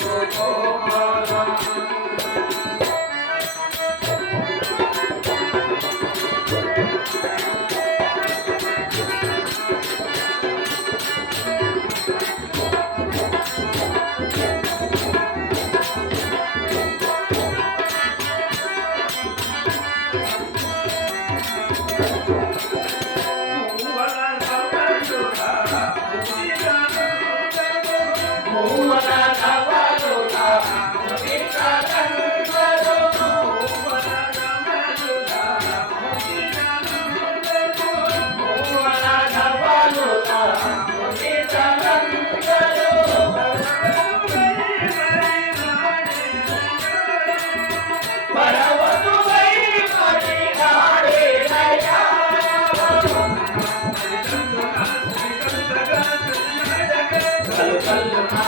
Oh, కలు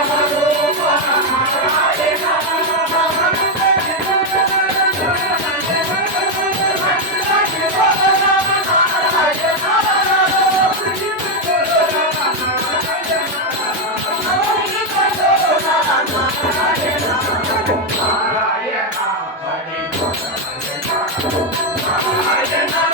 I did not